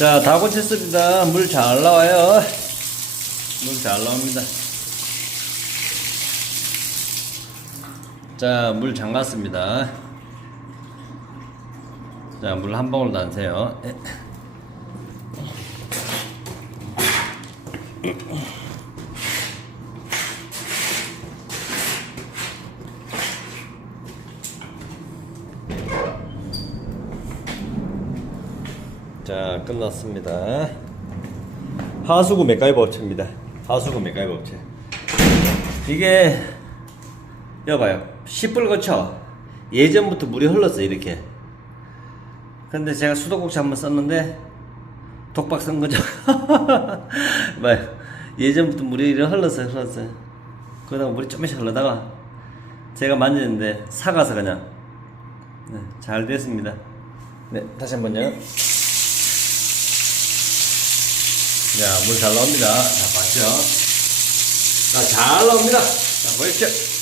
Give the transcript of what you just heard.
자, 다 고쳤습니다. 물 잘 나와요. 물 잘 나옵니다. 자, 물 잠갔습니다. 자, 물 한 방울 넣으세요. 자, 끝났습니다. 하수구 맥가이버 업체입니다. 하수구 맥가이버 업체. 이게 여봐요. 10불 거쳐. 예전부터 물이 흘렀어요, 이렇게. 근데 제가 수도꼭지 한번 썼는데 독박 쓴 거죠. 예전부터 물이 이렇게 흘렀어요, 흘렀어요. 그러다가 물이 조금씩 흘러다가 제가 만지는데 사가서 그냥 네, 잘 됐습니다. 네, 다시 한 번요. 자, 물 잘 나옵니다. 자, 봤죠? 자, 잘 나옵니다. 자, 보십시오.